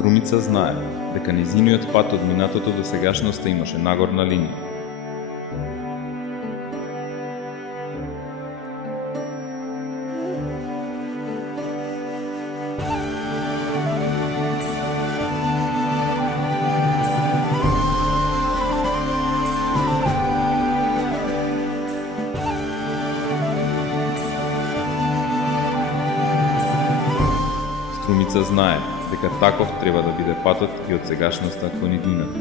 Струмица знае дека нејзиниот пат од минатото до сегашноста имаше нагорна линија. Струмица знае дека таков треба да биде патот и од сегашноста кон иднината.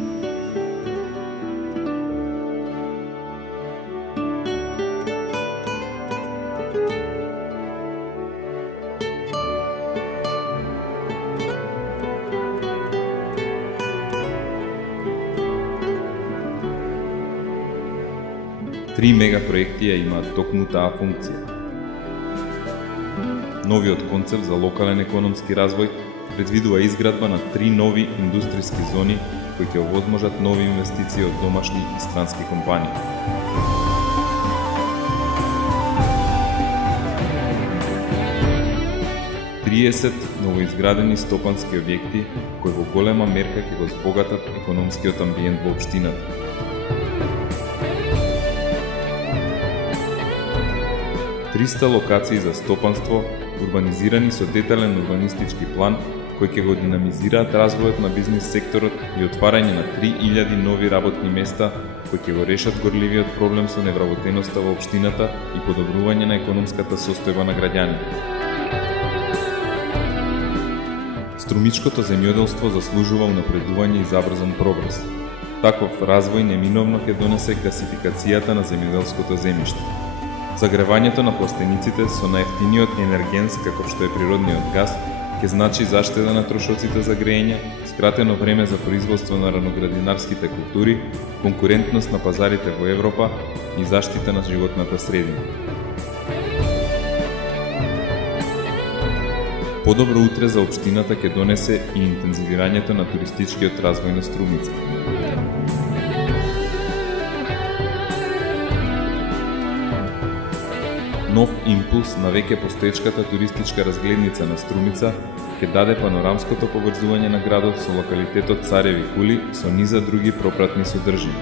Три мегапроекти ја имаат токму таа функција. Новиот концепт за локален економски развој предвидува изградба на 3 нови индустријски зони кои ќе овозможат нови инвестиции од домашни и странски компании. Триесет новоизградени стопански објекти кои во голема мерка ќе го збогатат економскиот амбиент во општината. Триста локации за стопанство, урбанизирани со детален урбанистички план, кои ќе го динамизираат развојот на бизнис секторот и отварање на 3000 нови работни места, кои ќе го решат горливиот проблем со невработеноста во општината и подобрување на економската состојба на граѓаните. Струмичкото земјоделство заслужува унапредување и забрзан прогрес. Таков развој неминовно ќе донесе гасификацијата на земјоделското земјиште. Загревањето на пластениците со најевтиниот енергенс како што е природниот газ ќе значи заштеда на трошоците за грејење, скратено време за производство на раноградинарските култури, конкурентност на пазарите во Европа и заштита на животната средина. Подобро утре за општината ќе донесе и интензивирањето на туристичкиот развој на Струмица. Нов импулс на веќе постоечката туристичка разгледница на Струмица ќе даде панорамското поврзување на градот со локалитетот Цареви кули со низа други пропратни содржини.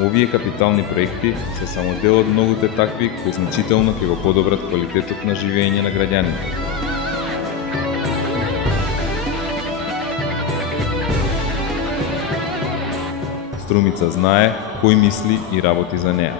Овие капитални проекти се само дел од многуте такви кои значително ќе го подобрат квалитетот на живење на граѓаните. Струмица знае кој мисли и работи за неа.